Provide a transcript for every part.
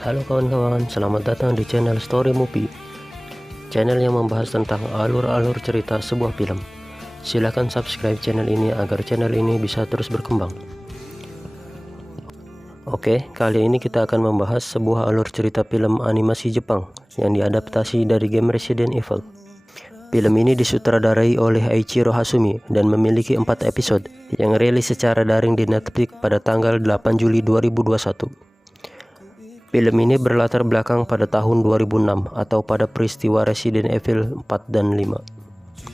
Halo kawan-kawan, selamat datang di channel Story Movie, channel yang membahas tentang alur-alur cerita sebuah film. Silahkan subscribe channel ini agar channel ini bisa terus berkembang. Oke, kali ini kita akan membahas sebuah alur cerita film animasi Jepang yang diadaptasi dari game Resident Evil. Film ini disutradarai oleh Eiichiro Hasumi dan memiliki 4 episode yang rilis secara daring di Netflix pada tanggal 8 Juli 2021. Film ini berlatar belakang pada tahun 2006 atau pada peristiwa Resident Evil 4 dan 5.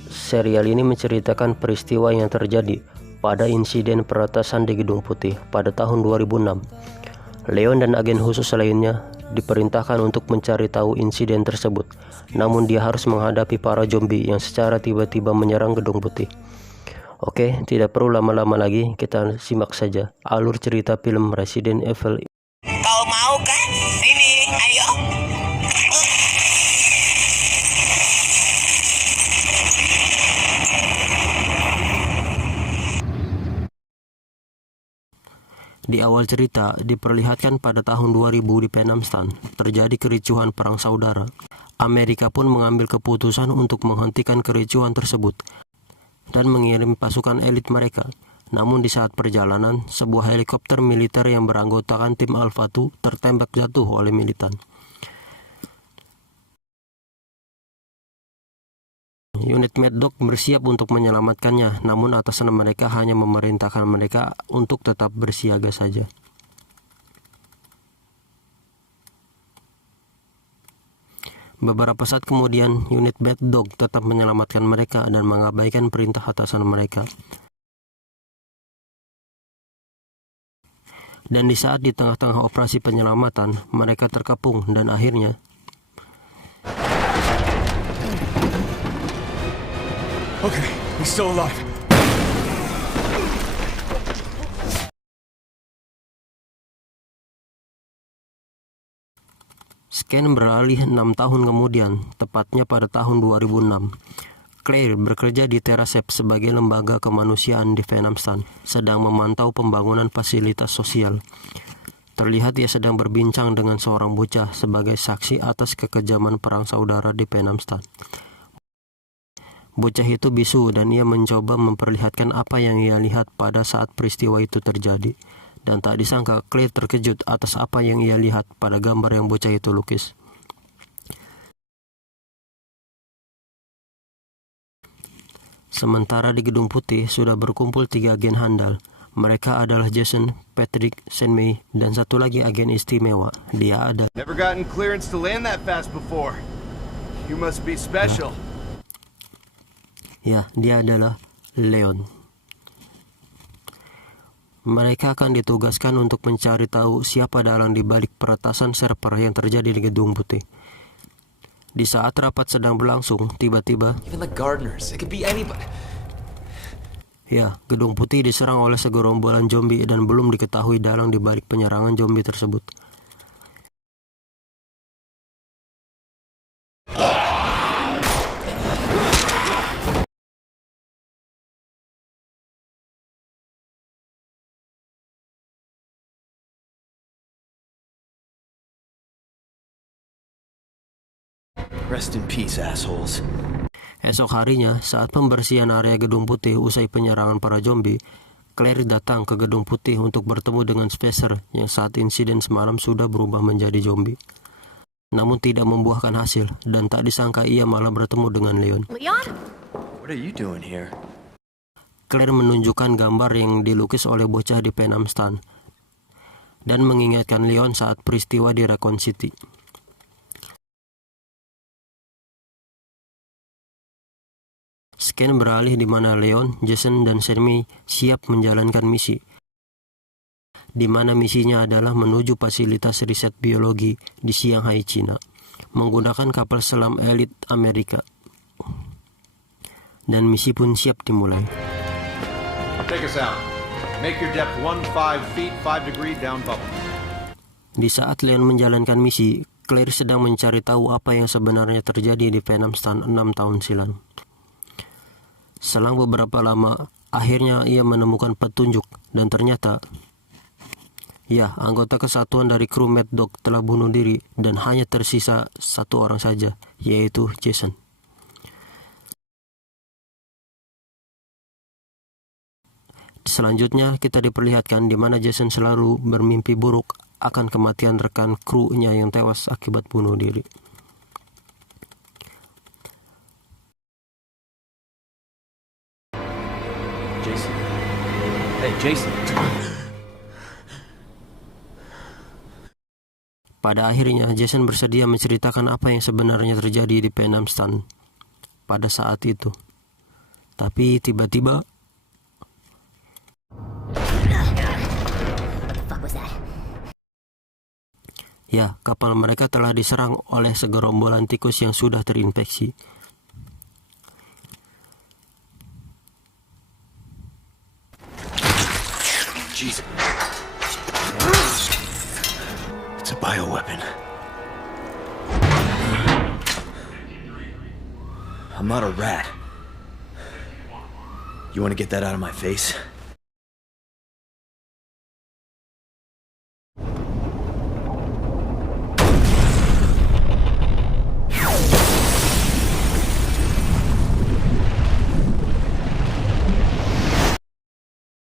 Serial ini menceritakan peristiwa yang terjadi pada insiden peretasan di Gedung Putih pada tahun 2006. Leon dan agen khusus lainnya diperintahkan untuk mencari tahu insiden tersebut, namun dia harus menghadapi para zombie yang secara tiba-tiba menyerang Gedung Putih. Oke, tidak perlu lama-lama lagi, kita simak saja alur cerita film Resident Evil. Kau mau kan? Ini, ayo. Di awal cerita, diperlihatkan pada tahun 2000 di Vietnam terjadi kericuhan perang saudara. Amerika pun mengambil keputusan untuk menghentikan kericuhan tersebut dan mengirim pasukan elit mereka. Namun di saat perjalanan, sebuah helikopter militer yang beranggotakan tim Alpha 2 tertembak jatuh oleh militan. Unit Mad Dog bersiap untuk menyelamatkannya, namun atasan mereka hanya memerintahkan mereka untuk tetap bersiaga saja. Beberapa saat kemudian, unit Mad Dog tetap menyelamatkan mereka dan mengabaikan perintah atasan mereka. Dan di saat di tengah-tengah operasi penyelamatan, mereka terkepung dan akhirnya Okay, he's still alive. Scan beralih 6 tahun kemudian, tepatnya pada tahun 2006. Claire bekerja di Terasep sebagai lembaga kemanusiaan di Vietnam, sedang memantau pembangunan fasilitas sosial. Terlihat ia sedang berbincang dengan seorang bocah sebagai saksi atas kekejaman perang saudara di Vietnam. Bocah itu bisu dan ia mencoba memperlihatkan apa yang ia lihat pada saat peristiwa itu terjadi. Dan tak disangka Claire terkejut atas apa yang ia lihat pada gambar yang bocah itu lukis. Sementara di Gedung Putih sudah berkumpul 3 agen handal. Mereka adalah Jason, Patrick, Senmei, dan satu lagi agen istimewa. Dia ada. Never gotten clearance to land that fast before. You must be special. Ya, dia adalah Leon. Mereka akan ditugaskan untuk mencari tahu siapa dalang di balik peretasan server yang terjadi di Gedung Putih. Di saat rapat sedang berlangsung, tiba-tiba Gedung Putih diserang oleh segerombolan zombie dan belum diketahui dalang di balik penyerangan zombie tersebut. Rest in peace, assholes. Esok harinya, saat pembersihan area Gedung Putih usai penyerangan para zombie, Claire datang ke Gedung Putih untuk bertemu dengan Spacer yang saat insiden semalam sudah berubah menjadi zombie. Namun tidak membuahkan hasil, dan tak disangka ia malah bertemu dengan Leon. Leon? What are you doing here? Claire menunjukkan gambar yang dilukis oleh bocah di Vietnam dan mengingatkan Leon saat peristiwa di Raccoon City. Scan beralih di mana Leon, Jason, dan Senmei siap menjalankan misi, di mana misinya adalah menuju fasilitas riset biologi di Shanghai, Cina, menggunakan kapal selam elit Amerika. Dan misi pun siap dimulai. Take us out. Make your depth 15 feet, 5 degree down bubble. Di saat Leon menjalankan misi, Claire sedang mencari tahu apa yang sebenarnya terjadi di Vietnamstan 6 tahun silam. Selang beberapa lama, akhirnya ia menemukan petunjuk dan ternyata, ya, anggota kesatuan dari kru Mad Dog telah bunuh diri dan hanya tersisa satu orang saja, yaitu Jason. Selanjutnya kita diperlihatkan di mana Jason selalu bermimpi buruk akan kematian rekan krunya yang tewas akibat bunuh diri. Jason. Hey, Jason. Pada akhirnya Jason bersedia menceritakan apa yang sebenarnya terjadi di Vietnamstan pada saat itu. Tapi tiba-tiba ya, kapal mereka telah diserang oleh segerombolan tikus yang sudah terinfeksi. Jesus. It's a bioweapon. I'm not a rat. You want to get that out of my face?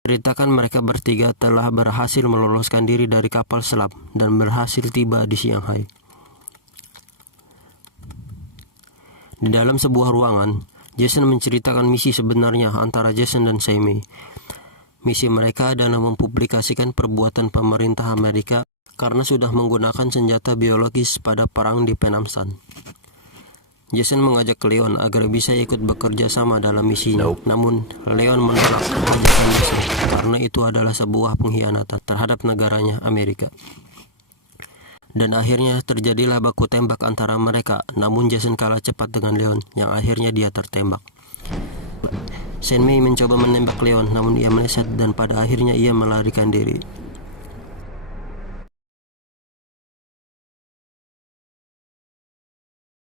Ceritakan mereka bertiga telah berhasil meloloskan diri dari kapal selam dan berhasil tiba di Shanghai. Di dalam sebuah ruangan, Jason menceritakan misi sebenarnya antara Jason dan Sammy. Misi mereka adalah mempublikasikan perbuatan pemerintah Amerika karena sudah menggunakan senjata biologis pada perang di Vietnamstan. Jason mengajak Leon agar bisa ikut bekerja sama dalam misinya. Namun, Leon menolak ajakan Jason karena itu adalah sebuah pengkhianatan terhadap negaranya, Amerika. Dan akhirnya terjadilah baku tembak antara mereka, namun Jason kalah cepat dengan Leon, yang akhirnya dia tertembak. Sammy mencoba menembak Leon, namun ia meleset dan pada akhirnya ia melarikan diri.